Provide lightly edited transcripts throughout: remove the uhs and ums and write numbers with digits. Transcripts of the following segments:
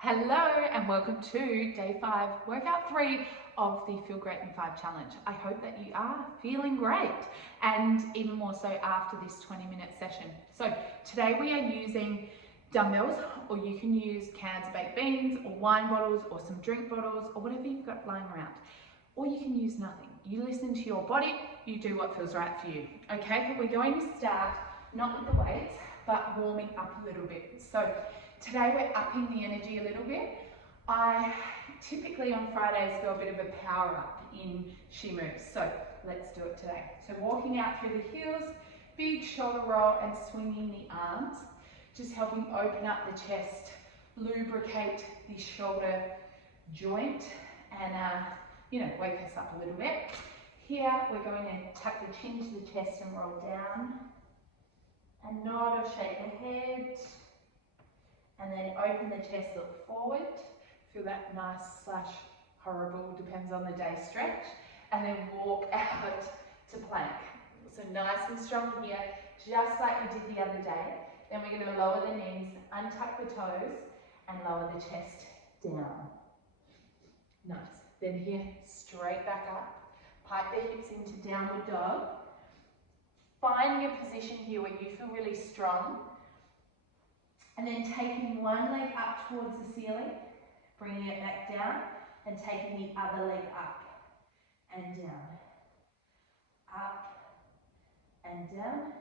Hello and welcome to day 5, workout 3 of the Feel Great in 5 challenge. I hope that you are feeling great and even more so after this 20-minute session. So today we are using dumbbells, or you can use cans of baked beans or wine bottles or some drink bottles or whatever you've got lying around. Or you can use nothing. You listen to your body, you do what feels right for you. Okay, we're going to start not with the weights, but warming up a little bit. So today we're upping the energy a little bit. I typically on Fridays do a bit of a power up in she moves. So let's do it today. So walking out through the heels, big shoulder roll and swinging the arms, just helping open up the chest, lubricate the shoulder joint and wake us up a little bit. Here we're going to tuck the chin to the chest and roll down. And nod or shake the head. And then open the chest, look forward. Feel that nice slash horrible, depends on the day stretch. And then walk out to plank. So nice and strong here, just like we did the other day. Then we're going to lower the knees, untuck the toes, and lower the chest down. Nice. Then here, straight back up. Pike the hips into downward dog. Finding a position here where you feel really strong. And then taking one leg up towards the ceiling, bringing it back down, and taking the other leg up and down. Up and down.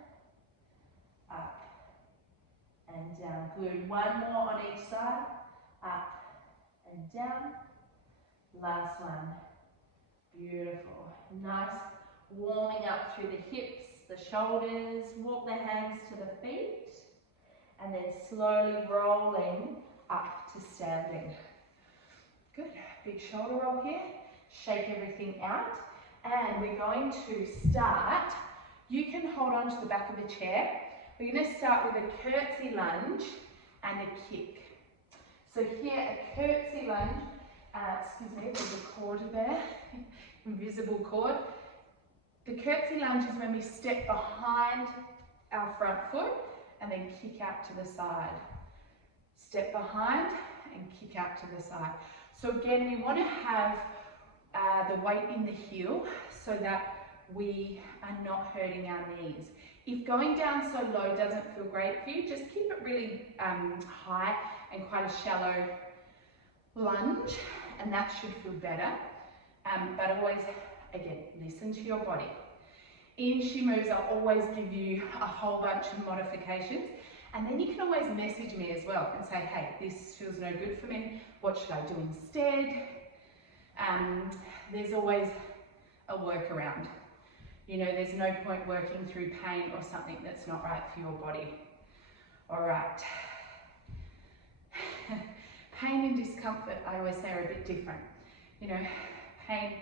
Up and down. Good. One more on each side. Up and down. Last one. Beautiful. Nice. Warming up through the hips, the shoulders. Walk the hands to the feet. And then slowly rolling up to standing. Good. Big shoulder roll here. Shake everything out. And we're going to start. You can hold on to the back of the chair. We're going to start with a curtsy lunge and a kick. So here, a curtsy lunge. Excuse me, there's a cord there. Invisible cord. The curtsy lunge is when we step behind our front foot and then kick out to the side. Step behind and kick out to the side. So again, we want to have the weight in the heel so that we are not hurting our knees. If going down so low doesn't feel great for you, just keep it really high and quite a shallow lunge, and that should feel better. But always, again, listen to your body. In She Moves, I'll always give you a whole bunch of modifications, and then you can always message me as well and say, hey, this feels no good for me, what should I do instead? There's always a workaround. You know, there's no point working through pain or something that's not right for your body. All right. Pain and discomfort, I always say, are a bit different. You know, pain,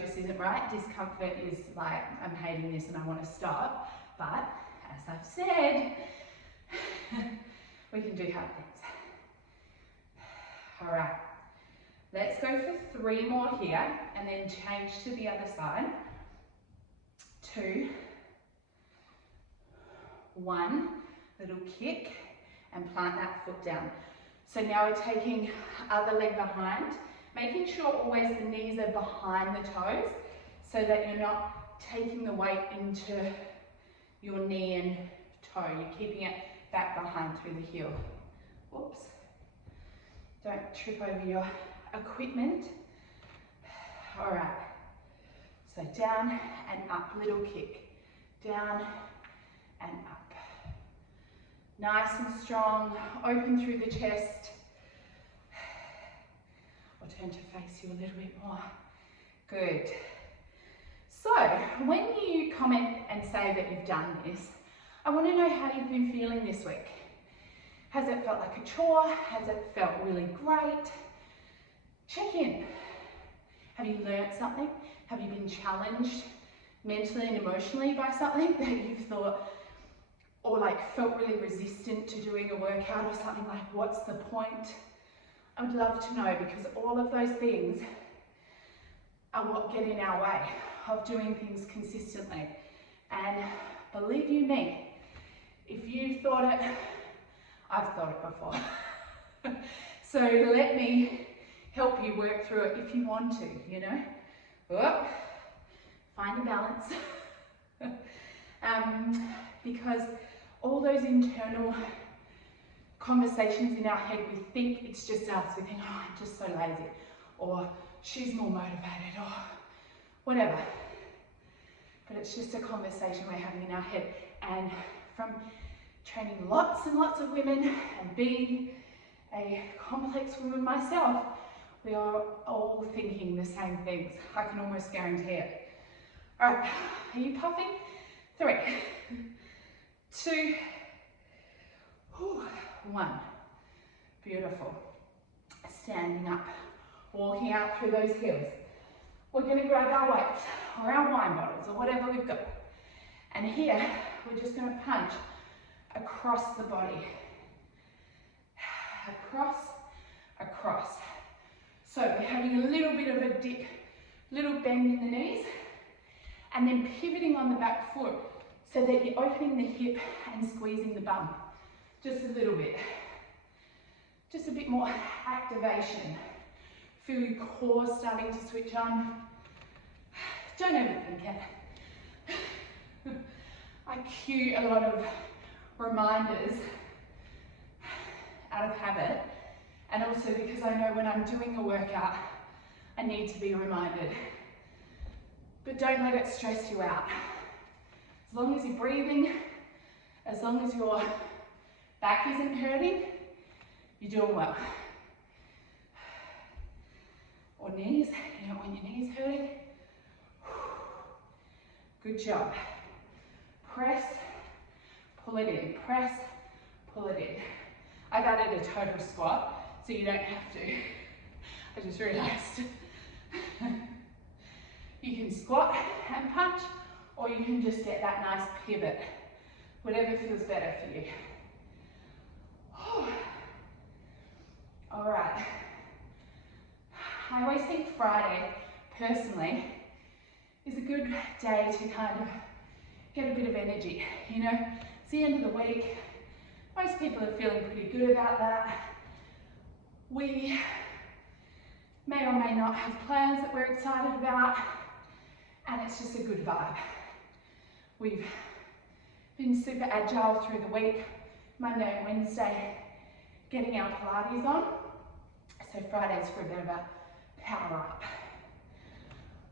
just isn't right. Discomfort is like, I'm hating this and I want to stop. But, as I've said, we can do hard things. All right. Let's go for 3 more here and then change to the other side. 2, 1, little kick and plant that foot down. So now we're taking other leg behind, making sure always the knees are behind the toes so that you're not taking the weight into your knee and toe. You're keeping it back behind through the heel. Whoops. Don't trip over your equipment. All right. So down and up, little kick. Down and up. Nice and strong, open through the chest. I'll turn to face you a little bit more. Good. So, when you comment and say that you've done this, I want to know how you've been feeling this week. Has it felt like a chore? Has it felt really great? Check in. Have you learnt something? Have you been challenged mentally and emotionally by something that you've thought, or like felt really resistant to doing a workout or something, like what's the point? I would love to know, because all of those things are what get in our way of doing things consistently. And believe you me, if you've thought it, I've thought it before. So let me help you work through it if you want to, you know. Oh, find your balance. Because all those internal conversations in our head, we think it's just us. We think, oh, I'm just so lazy, or she's more motivated, or whatever. But it's just a conversation we're having in our head. And from training lots and lots of women and being a complex woman myself, we are all thinking the same things. I can almost guarantee it. All right, are you puffing? 3, 2, 1. Beautiful. Standing up, walking out through those heels. We're going to grab our weights or our wine bottles or whatever we've got. And here, we're just going to punch across the body. Across, across. So we're having a little bit of a dip, little bend in the knees, and then pivoting on the back foot so that you're opening the hip and squeezing the bum. Just a little bit. Just a bit more activation. Feel your core starting to switch on. Don't overthink it. I cue a lot of reminders out of habit, and also because I know when I'm doing a workout, I need to be reminded. But don't let it stress you out. As long as you're breathing, as long as your back isn't hurting, you're doing well. Or knees, you don't want your knees hurting. Good job. Press, pull it in. Press, pull it in. I've added a total squat, so you don't have to. I just realized. You can squat and punch, or you can just get that nice pivot. Whatever feels better for you. All right. I always think Friday, personally, is a good day to kind of get a bit of energy. You know, it's the end of the week. Most people are feeling pretty good about that. We may or may not have plans that we're excited about, and it's just a good vibe. We've been super agile through the week, Monday and Wednesday, getting our Pilates on. So Friday's for a bit of a power up.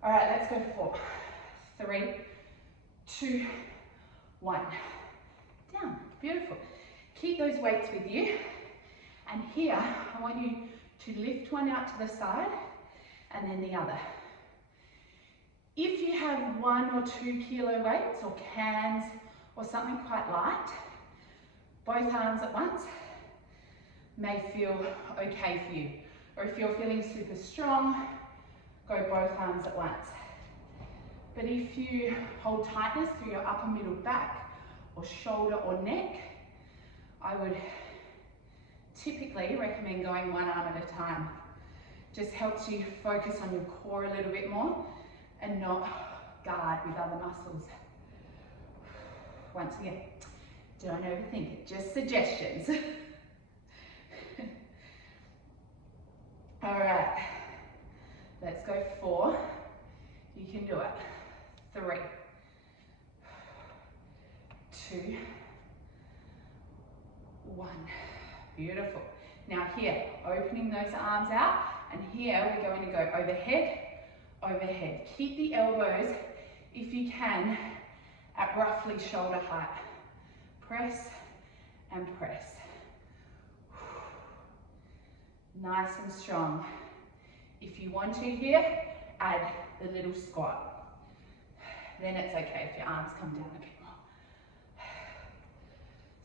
All right, let's go for 4, 3, 2, 1. Down, beautiful. Keep those weights with you. And here, I want you to lift one out to the side and then the other. If you have 1 or 2 kilo weights or cans or something quite light, both arms at once may feel okay for you. Or if you're feeling super strong, go both arms at once. But if you hold tightness through your upper middle back or shoulder or neck, I would typically recommend going 1 arm at a time. Just helps you focus on your core a little bit more and not guard with other muscles. Once again, don't overthink it, just suggestions. All right, let's go 4. You can do it. 3, 2, 1. Beautiful. Now here, opening those arms out, and here we're going to go overhead, overhead. Keep the elbows, if you can, at roughly shoulder height. Press and press. Nice and strong. If you want to here, add the little squat. Then it's okay if your arms come down a bit more.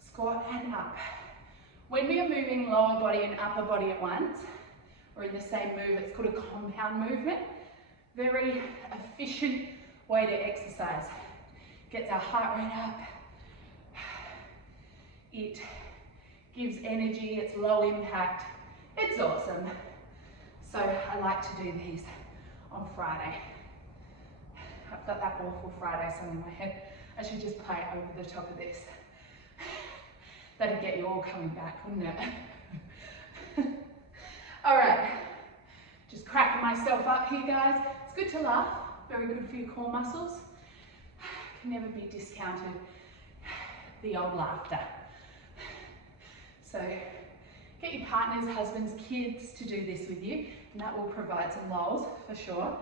Squat and up. When we are moving lower body and upper body at once, or in the same move, it's called a compound movement. Very efficient way to exercise. Gets our heart rate up. It gives energy, it's low impact. It's awesome. So I like to do these on Friday. I've got that awful Friday song in my head. I should just play it over the top of this. That'd get you all coming back, wouldn't it? yourself up here, guys. It's good to laugh. Very good for your core muscles. Can never be discounted, the old laughter. So get your partners, husbands, kids to do this with you, and that will provide some lols for sure.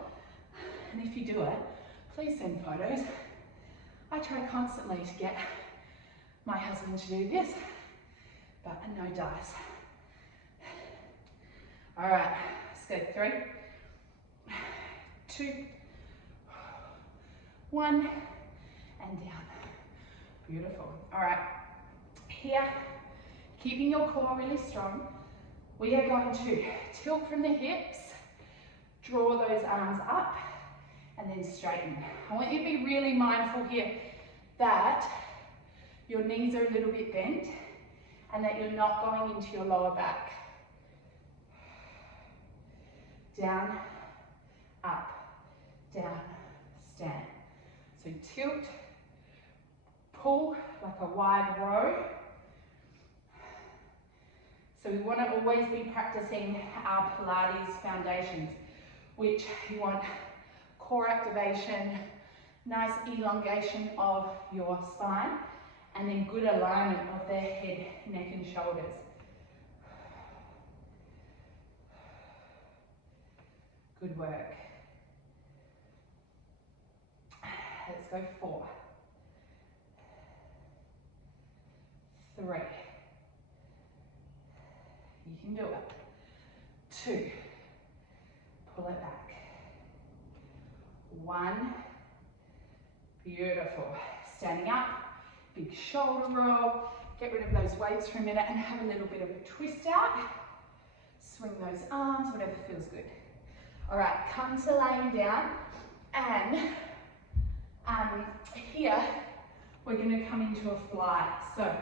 And if you do it, please send photos. I try constantly to get my husband to do this, but no dice. All right, let's go 3, 2, 1, and down. Beautiful. All right, here, keeping your core really strong, we are going to tilt from the hips, draw those arms up, and then straighten. I want you to be really mindful here that your knees are a little bit bent and that you're not going into your lower back. Down, up, down, stand. So tilt, pull like a wide row. So we want to always be practicing our Pilates foundations, which you want core activation, nice elongation of your spine, and then good alignment of the head, neck and shoulders. Good work. Let's go 4, 3. You can do it. 2. Pull it back. 1. Beautiful. Standing up, big shoulder roll. Get rid of those weights for a minute and have a little bit of a twist out. Swing those arms, whatever feels good. All right, come to laying down, and here we're going to come into a fly. So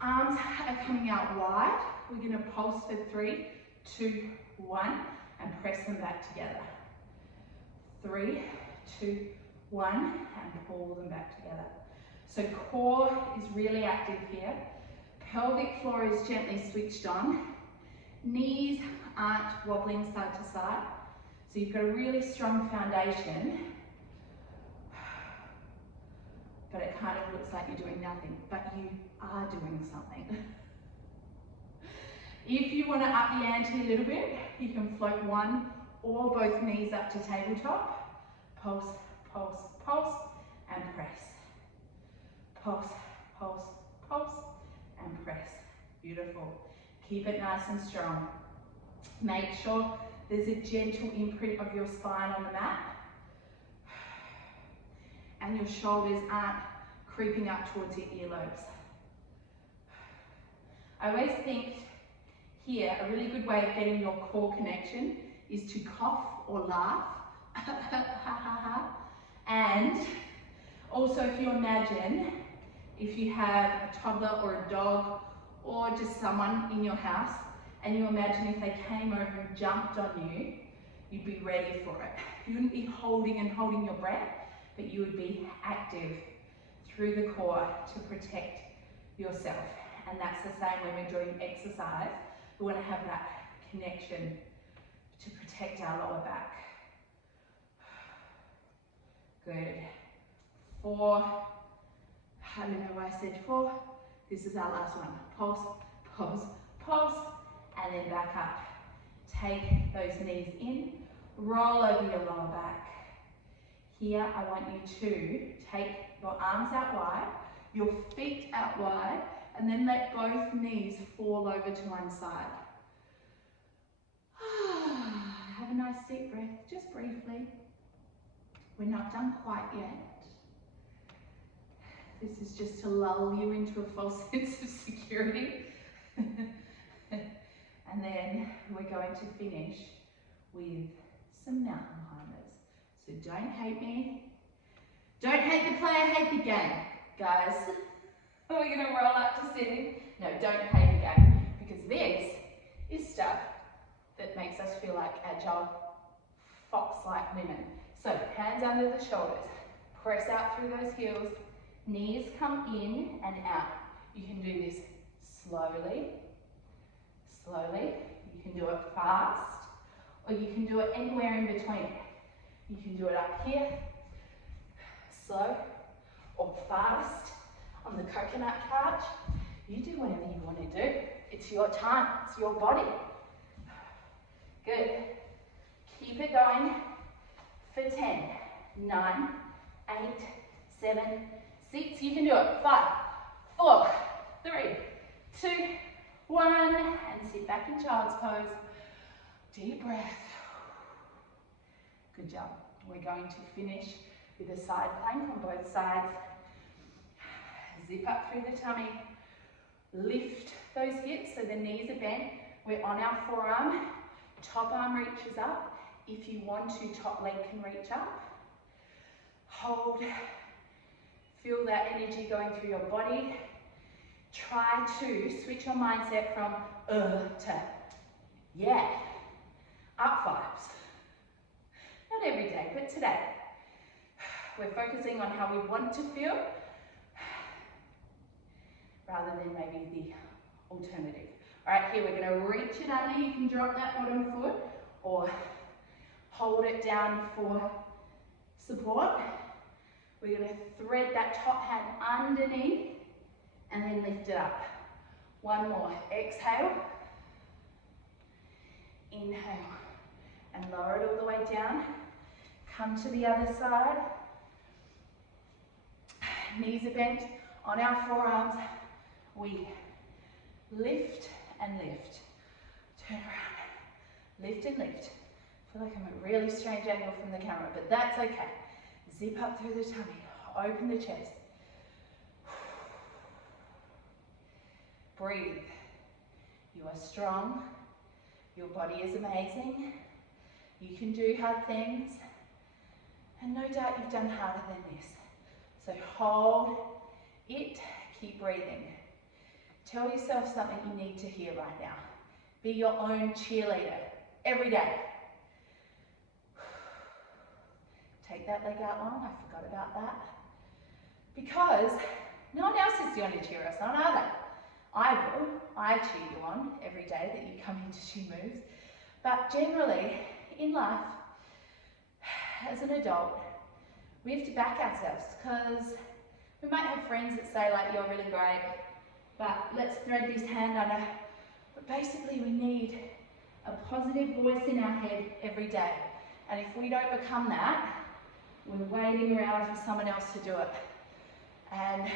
arms are coming out wide. We're going to pulse for 3, 2, 1, and press them back together. 3, 2, 1, and pull them back together. So core is really active here. Pelvic floor is gently switched on. Knees aren't wobbling side to side. So you've got a really strong foundation, but it kind of looks like you're doing nothing, but you are doing something. If you want to up the ante a little bit, you can float one or both knees up to tabletop. Pulse, pulse, pulse, and press. Pulse, pulse, pulse, and press. Beautiful. Keep it nice and strong. Make sure there's a gentle imprint of your spine on the mat, and your shoulders aren't creeping up towards your earlobes. I always think here a really good way of getting your core connection is to cough or laugh. And also, if you imagine, if you have a toddler or a dog or just someone in your house, and you imagine if they came over and jumped on you, you'd be ready for it. You wouldn't be holding your breath, but you would be active through the core to protect yourself. And that's the same when we're doing exercise. We want to have that connection to protect our lower back. Good. 4. I don't know why I said 4. This is our last one. Pulse, pulse, pulse, and then back up. Take those knees in, roll over your lower back. Here, I want you to take your arms out wide, your feet out wide, and then let both knees fall over to one side. Have a nice deep breath, just briefly. We're not done quite yet. This is just to lull you into a false sense of security. And then we're going to finish with some mountain climbers. So don't hate me. Don't hate the player, hate the game, guys. We're going to roll up to sitting. No, don't hate the game, because this is stuff that makes us feel like agile, fox-like women. So hands under the shoulders, press out through those heels, knees come in and out. You can do this slowly, slowly. You can do it fast, or you can do it anywhere in between. You can do it up here, slow, or fast on the coconut couch. You do whatever you want to do. It's your time, it's your body. Good. Keep it going for 10, 9, 8, 7, 6. You can do it. 5, 4, 3, 2, 1. And sit back in child's pose. Deep breath. Good job. We're going to finish with a side plank on both sides. Zip up through the tummy. Lift those hips so the knees are bent. We're on our forearm. Top arm reaches up. If you want to, top leg can reach up. Hold. Feel that energy going through your body. Try to switch your mindset from to yeah. Up vibes. Not every day, but today. We're focusing on how we want to feel rather than maybe the alternative. All right, here we're going to reach it under. You can drop that bottom foot or hold it down for support. We're going to thread that top hand underneath and then lift it up. One more. Exhale. Inhale. And lower it all the way down. Come to the other side. Knees are bent on our forearms. We lift and lift. Turn around. Lift and lift. I feel like I'm at a really strange angle from the camera, but that's okay. Zip up through the tummy. Open the chest. Breathe. You are strong. Your body is amazing. You can do hard things. And no doubt you've done harder than this. So hold it. Keep breathing. Tell yourself something you need to hear right now. Be your own cheerleader every day. Take that leg out long. I forgot about that. Because no one else is going to cheer us on, are they? I will. I cheer you on every day that you come into She Moves. But generally, in life, as an adult, we have to back ourselves because we might have friends that say like, you're really great, but let's thread this hand under. But basically we need a positive voice in our head every day. And if we don't become that, we're waiting around for someone else to do it. And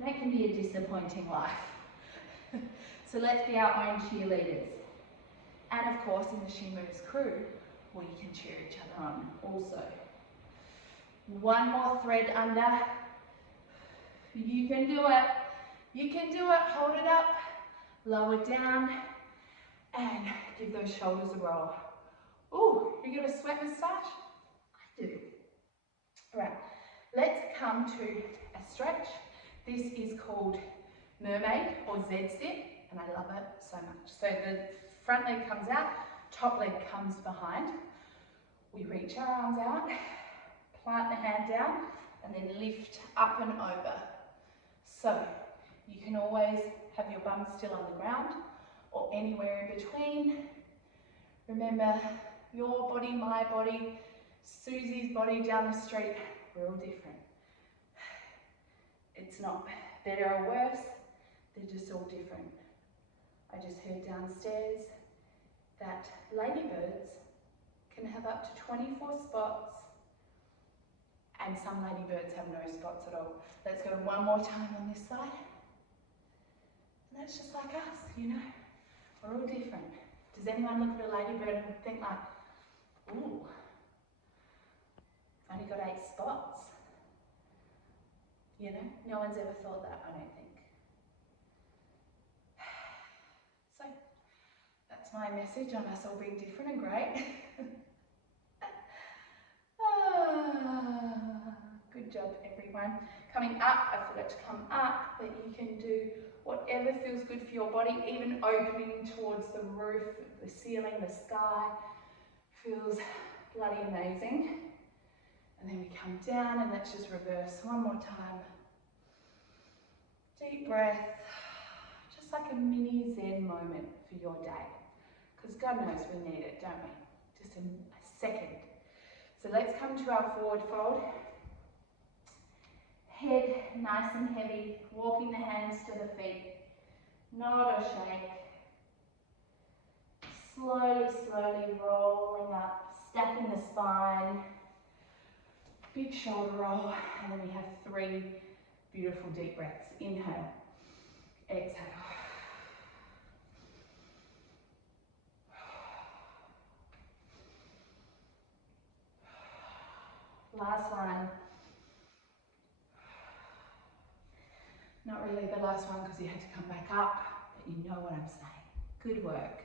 that can be a disappointing life. So let's be our own cheerleaders. And of course, in the She Moves crew, we can cheer each other on also. One more thread under. You can do it. You can do it. Hold it up. Lower down. And give those shoulders a roll. Ooh, you got a sweat moustache? I do. All right, let's come to a stretch. This is called Mermaid or Z-sit, and I love it so much. So the front leg comes out, top leg comes behind. We reach our arms out, plant the hand down, and then lift up and over. So you can always have your bum still on the ground or anywhere in between. Remember, your body, my body, Susie's body down the street, we're all different. It's not better or worse, they're just all different. I just heard downstairs that ladybirds can have up to 24 spots, and some ladybirds have no spots at all. Let's go one more time on this side. And that's just like us, you know, we're all different. Does anyone look at a ladybird and think like, ooh, only got 8 spots? You know, no one's ever thought that, I don't think. So, that's my message on us all being different and great. Good job, everyone. Coming up, I forgot to come up, but you can do whatever feels good for your body, even opening towards the roof, the ceiling, the sky. Feels bloody amazing. And then we come down and let's just reverse one more time. Deep breath, just like a mini Zen moment for your day. because God knows we need it, don't we? Just a second. So let's come to our forward fold. Head nice and heavy, walking the hands to the feet. Nod or shake. Slowly, slowly rolling up, stacking the spine. Big shoulder roll, and then we have 3 beautiful deep breaths. Inhale, exhale. Last one. Not really the last one because you had to come back up, but you know what I'm saying. Good work.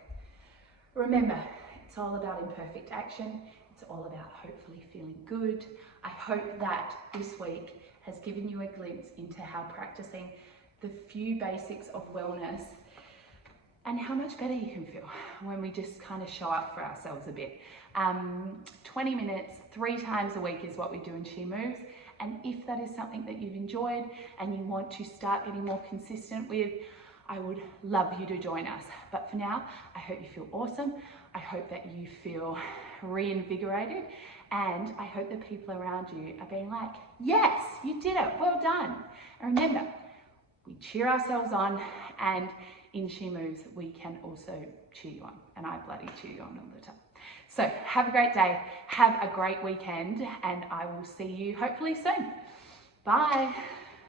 Remember, it's all about imperfect action. It's all about hopefully feeling good. I hope that this week has given you a glimpse into how practicing the few basics of wellness and how much better you can feel when we just kind of show up for ourselves a bit. 20 minutes, 3 times a week is what we do in She Moves. And if that is something that you've enjoyed and you want to start getting more consistent with, I would love you to join us. But for now, I hope you feel awesome. I hope that you feel reinvigorated. And I hope the people around you are being like, yes, you did it, well done. And remember, we cheer ourselves on, and in She Moves, we can also cheer you on. And I bloody cheer you on all the time. So have a great day, have a great weekend, and I will see you hopefully soon. Bye.